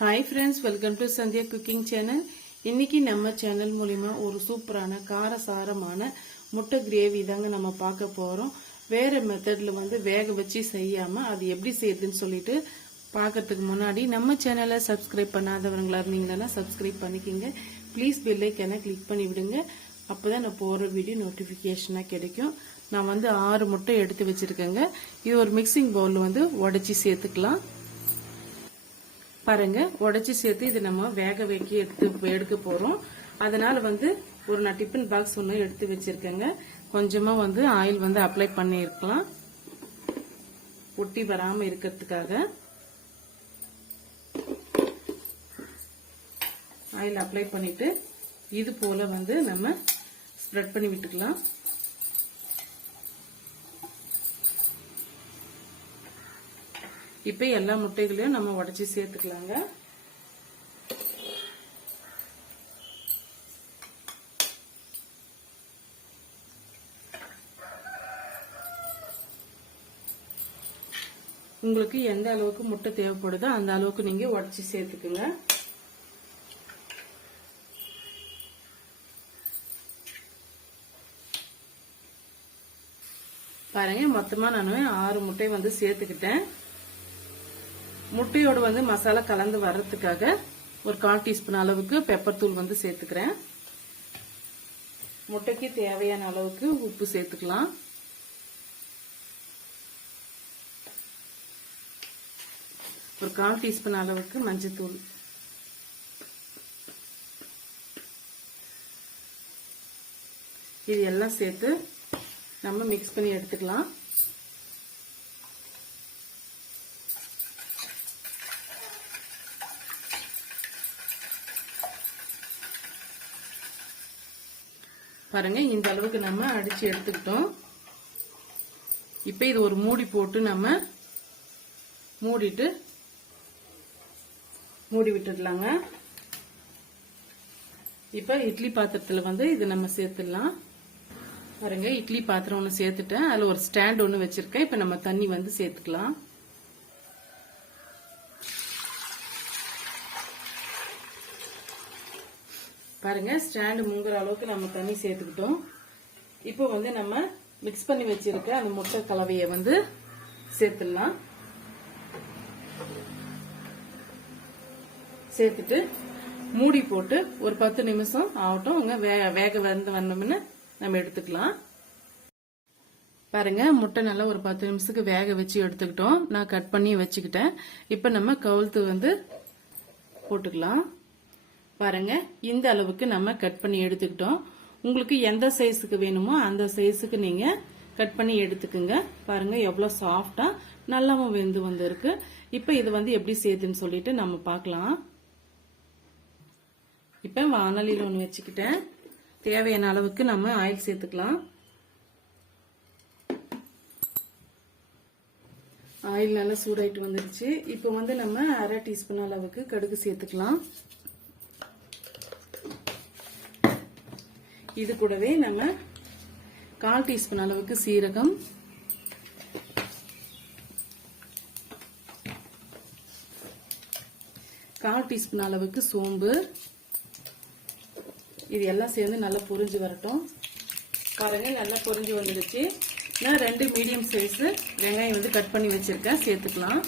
Hi friends welcome to Sandhya cooking channel இன்னைக்கு நம்ம channel மூலிமா ஒரு சூப்பரான காரசாரமான முட்டை கிரேவி தாங்க நம்ம பார்க்க போகிறோம் வேறு மெத்தடில் வந்து வேக வச்சு செய்யாமல் அது எப்படி செய்யுதுன்னு சொல்லிட்டு பார்க்கறதுக்கு முன்னாடி நம்ம சேனலை சப்ஸ்கிரைப் பண்ணாதவங்களா இருந்தீங்கன்னா சப்ஸ்கிரைப் பண்ணிக்கிங்க. ப்ளீஸ் பெல்லைக்கான கிளிக் பண்ணி விடுங்க. அப்போ தான் நான் போகிற வீடியோ நோட்டிஃபிகேஷனாக கிடைக்கும். நான் வந்து ஆறு முட்டை எடுத்து வச்சுருக்கேங்க. இது ஒரு மிக்சிங் பவுலில் வந்து உடச்சி சேர்த்துக்கலாம். பாருங்க உடைச்சி சேர்த்து இது நம்ம வேக வைக்க எடுத்து எடுக்க போறோம். அதனால வந்து ஒரு நான் டிஃபன் பாக்ஸ் ஒன்று எடுத்து வச்சிருக்கேங்க. கொஞ்சமா வந்து ஆயில் வந்து அப்ளை பண்ணியிருக்கலாம். ஒட்டி வராம இருக்கிறதுக்காக. ஆயில் அப்ளை பண்ணிட்டு இது போல வந்து நம்ம ஸ்ப்ரெட் பண்ணி விட்டுக்கலாம். இப்போ எல்லா முட்டைகளையும் நம்ம உடச்சி சேர்த்துக்கலாங்க. உங்களுக்கு எந்த அளவுக்கு முட்டை தேவைப்படுதோ அந்த அளவுக்கு நீங்க உடச்சி சேர்த்துக்குங்க. பாருங்க மொத்தமா நான் ஆறு முட்டை வந்து சேர்த்துக்கிட்டேன். முட்டையோடு வந்து மசாலா கலந்து வர்றதுக்காக ஒரு கால் டீஸ்பூன் அளவுக்கு பெப்பர் தூள் வந்து சேர்த்துக்கிறேன். முட்டைக்கு தேவையான அளவுக்கு உப்பு சேர்த்துக்கலாம். ஒரு கால் டீஸ்பூன் அளவுக்கு மஞ்சத்தூள். இது எல்லாம் சேர்த்து நம்ம மிக்ஸ் பண்ணி எடுத்துக்கலாம். பாருங்க இந்த அளவுக்கு நம்ம அடிச்சு எடுத்துக்கிட்டோம். இப்ப இது ஒரு மூடி போட்டு நம்ம மூடிட்டு மூடி விட்டுடலாங்க. இப்ப இட்லி பாத்திரத்துல வந்து இது நம்ம சேர்த்துடலாம். பாருங்க இட்லி பாத்திரம் ஒன்று சேர்த்துட்டேன். அதுல ஒரு ஸ்டாண்ட் ஒன்று வச்சிருக்கேன். இப்ப நம்ம தண்ணி வந்து சேர்த்துக்கலாம். பாருங்க ஸ்டாண்டு முங்குற அளவுக்கு நம்ம தண்ணி சேர்த்துக்கிட்டோம். இப்போ வந்து நம்ம மிக்ஸ் பண்ணி வச்சிருக்க அந்த முட்டை கலவையை வந்து சேர்த்துடலாம். சேர்த்துட்டு மூடி போட்டு ஒரு பத்து நிமிஷம் ஆகட்டும். அங்க வேக வந்து வந்தோம்னு நம்ம எடுத்துக்கலாம். பாருங்க முட்டை நல்லா ஒரு பத்து நிமிஷத்துக்கு வேக வச்சு எடுத்துக்கிட்டோம். நான் கட் பண்ணி வச்சுக்கிட்டேன். இப்போ நம்ம கவுழ்த்து வந்து போட்டுக்கலாம். பாருங்க இந்த அளவுக்கு நம்ம கட் பண்ணி எடுத்துக்கிட்டோம். உங்களுக்கு எந்த சைஸுக்கு வேணுமோ அந்த சைஸுக்கு நீங்க கட் பண்ணி எடுத்துக்குங்க. பாருங்க எவ்வளோ சாஃப்டா நல்லாவும் வெந்து வந்திருக்கு. இப்போ இது வந்து எப்படி செய்யுதுன்னு சொல்லிட்டு நம்ம பார்க்கலாம். இப்ப வானலியில் ஒன்று வச்சுக்கிட்டேன். தேவையான அளவுக்கு நம்ம ஆயில் சேர்த்துக்கலாம். ஆயில் நல்லா சூடாயிட்டு வந்துருச்சு. இப்போ வந்து நம்ம அரை டீஸ்பூன் அளவுக்கு கடுகு சேர்த்துக்கலாம். இது கூடவே நம்ம கால் டீஸ்பூன் அளவுக்கு சீரகம். கால் டீஸ்பூன் அளவுக்கு சோம்பு. இது எல்லாம் சேர்ந்து நல்லா பொரிஞ்சு வரட்டும். பாருங்க நல்லா பொரிஞ்சு வந்துடுச்சு. நான் ரெண்டு மீடியம் சைஸ் வெங்காயம் வந்து கட் பண்ணி வச்சிருக்கேன். சேர்த்துக்கலாம்.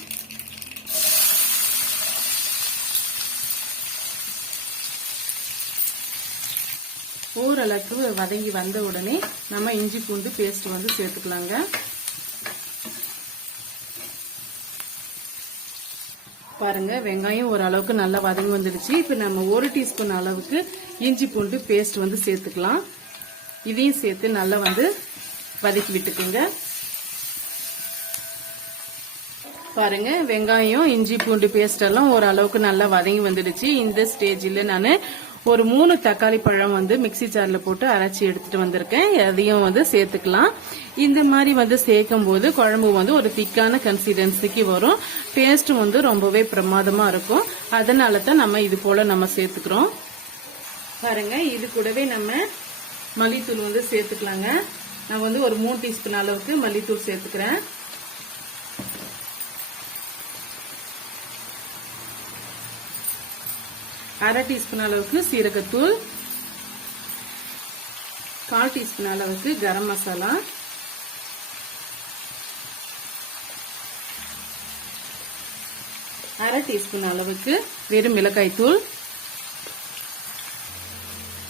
ஓரளவுக்கு வதங்கி வந்த உடனே நம்ம இஞ்சி பூண்டு பேஸ்ட் வந்து சேர்த்துக்கலாங்க. பாருங்க வெங்காயம் ஓரளவுக்கு நல்லா வதங்கி வந்துடுச்சு. இப்போ நம்ம ஒரு டீஸ்பூன் அளவுக்கு இஞ்சி பூண்டு பேஸ்ட் வந்து சேர்த்துக்கலாம். இதையும் சேர்த்து நல்லா வந்து வதக்கி விட்டுக்குங்க. பாருங்க வெங்காயம் இஞ்சி பூண்டு பேஸ்ட் எல்லாம் ஓரளவுக்கு நல்லா வதங்கி வந்துடுச்சு. இந்த ஸ்டேஜில் நான் ஒரு மூணு தக்காளி பழம் வந்து மிக்சி ஜாரில் போட்டு அரைச்சி எடுத்துட்டு வந்திருக்கேன். அதையும் வந்து சேர்த்துக்கலாம். இந்த மாதிரி வந்து சேர்க்கும் போது குழம்பு வந்து ஒரு திக்கான கன்சிஸ்டன்சிக்கு வரும். டேஸ்ட் வந்து ரொம்பவே பிரமாதமாக இருக்கும். அதனால தான் நம்ம இது போல நம்ம சேர்த்துக்கிறோம். பாருங்க இது கூடவே நம்ம மல்லித்தூள் வந்து சேர்த்துக்கலாங்க. நான் வந்து ஒரு மூணு டீஸ்பூன் அளவுக்கு மல்லித்தூள் சேர்த்துக்கிறேன். அரை டீஸ்பூன் அளவுக்கு சீரகத்தூள் கால் டீஸ்பூன் அளவுக்கு கரம் மசாலா அரை டீஸ்பூன் அளவுக்கு வெறும் மிளகாய் தூள்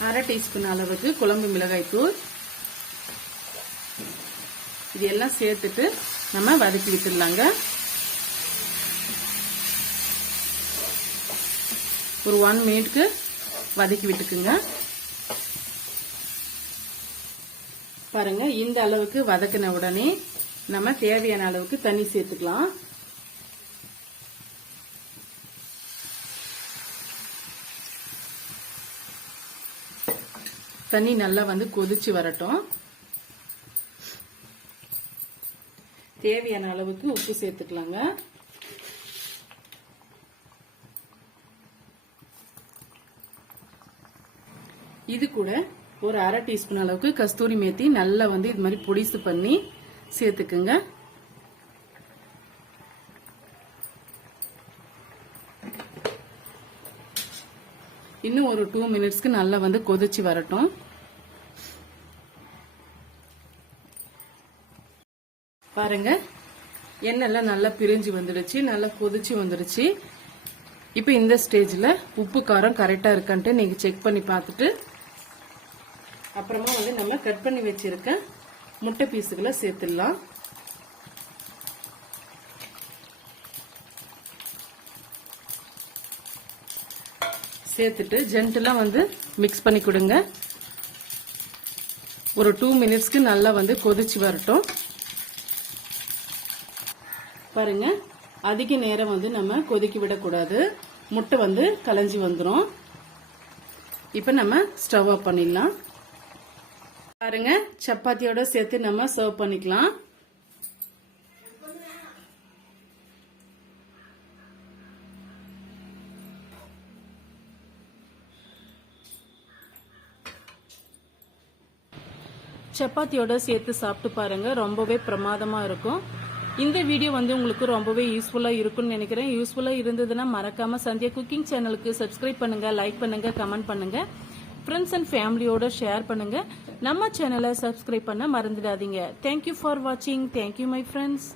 அரை டீஸ்பூன் அளவுக்கு குழம்பு மிளகாய் தூள் இது எல்லாம் சேர்த்துட்டு நம்ம வதக்கி விட்டுடலாங்க. ஒரு ஒன் மினிட்க்கு வதக்கி விட்டுக்குங்க. பாருங்க இந்த அளவுக்கு வதக்கின உடனே நம்ம தேவையான அளவுக்கு தண்ணி சேர்த்துக்கலாம். தண்ணி நல்லா வந்து கொதிச்சு வரட்டும். தேவையான அளவுக்கு உப்பு சேர்த்துக்கலாங்க. இது கூட ஒரு அரை டீஸ்பூன் அளவுக்கு கஸ்தூரி மேத்தி நல்லா வந்து இது மாதிரி பொடிசு பண்ணி சேர்த்துக்குங்க. இன்னும் ஒரு டூ மினிட்ஸ்க்கு நல்லா வந்து கொதிச்சு வரட்டும். பாருங்க எண்ணெய்லாம் நல்லா பிரிஞ்சு வந்துடுச்சு நல்லா கொதிச்சு வந்துடுச்சு. இப்போ இந்த ஸ்டேஜில் உப்பு காரம் கரெக்டாக இருக்கான்ட்டு நீங்கள் செக் பண்ணி பார்த்துட்டு அப்புறமா வந்து நம்ம கட் பண்ணி வச்சிருக்க முட்டை பீஸுகளை சேர்த்துடலாம். சேர்த்துட்டு ஜென்டலாக வந்து மிக்ஸ் பண்ணி கொடுங்க. ஒரு டூ மினிட்ஸ்க்கு நல்லா வந்து கொதிச்சு வரட்டும். பாருங்க அதிக நேரம் வந்து நம்ம கொதிக்க விடக்கூடாது. முட்டை வந்து கலைஞ்சி வந்துடும் இப்போ நம்ம ஸ்டவ் ஆஃப் பண்ணிடலாம். பாருங்க. சப்பாத்தியோட சேர்த்து நம்ம சர்வ் பண்ணிக்கலாம். சப்பாத்தியோட சேர்த்து சாப்பிட்டு பாருங்க. ரொம்பவே பிரமாதமா இருக்கும். இந்த வீடியோ வந்து உங்களுக்கு ரொம்பவே யூஸ்ஃபுல்லா இருக்கும்னு நினைக்கிறேன். யூஸ்ஃபுல்லா இருந்ததுன்னா மறக்காம சந்தியா குக்கிங் சேனலுக்கு சப்ஸ்கிரைப் பண்ணுங்க லைக் பண்ணுங்க கமெண்ட் பண்ணுங்க. ஃப்ரெண்ட்ஸ் அண்ட் ஃபேமிலியோட ஷேர் பண்ணுங்க. நம்ம சேனலை சப்ஸ்கிரைப் பண்ண மறந்துடாதீங்க. தேங்க்யூ ஃபார் வாட்சிங் தேங்க்யூ மை ஃப்ரெண்ட்ஸ்